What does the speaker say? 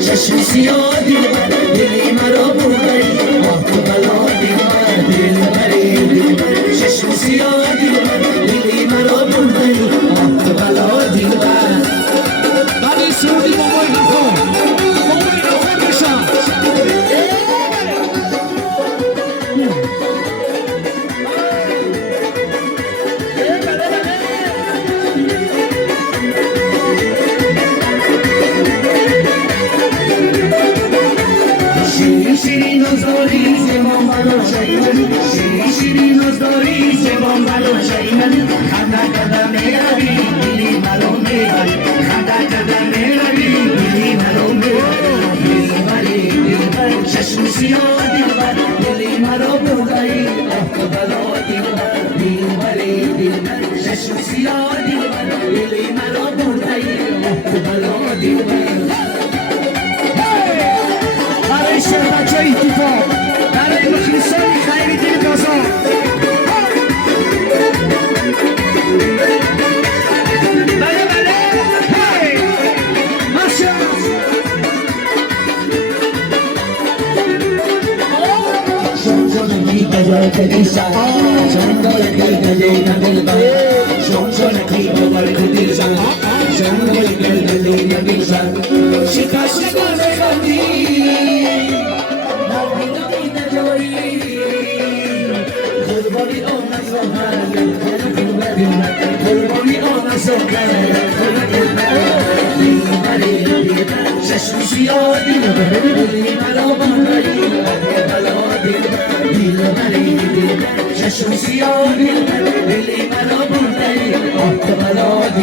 چشم سیاه دلبر دلی مرا بردی آه تو بلا دلبر دلبری دلبر چشم سیاه دلبر دلی مرا بردی آه تو بلا دلبر برای سعودی بابای نخون بشن شیرین نازداری زمان بلاشای من شیرین نازداری زمان بلاشای من خنده کردم میروی دلی مرا میبری خنده کردم میروی دلی مرا میبری دلبری دلبر چشم سیاه دلبر دلی مرا بردی آه تو بلا دلبر دلبری دلبر چشم سیاه دلبر دلی مرا بردی آه تو بلا دلبر برای شربت اتفاق برای مخلصان خیری دل بازار بله بله هی ماشا شونشونکی گذار سا شونگولکی گلی نبیل با شونشونکی باور کدی سا شونگولکی گلی نبیل سا شکست کنه خندی نبی نجوی قربانی آن سوهر قربانی آن سوهر چشم سیاه دلی مرا بردی چشم سیاه دلی مرا بردی آه تو بلا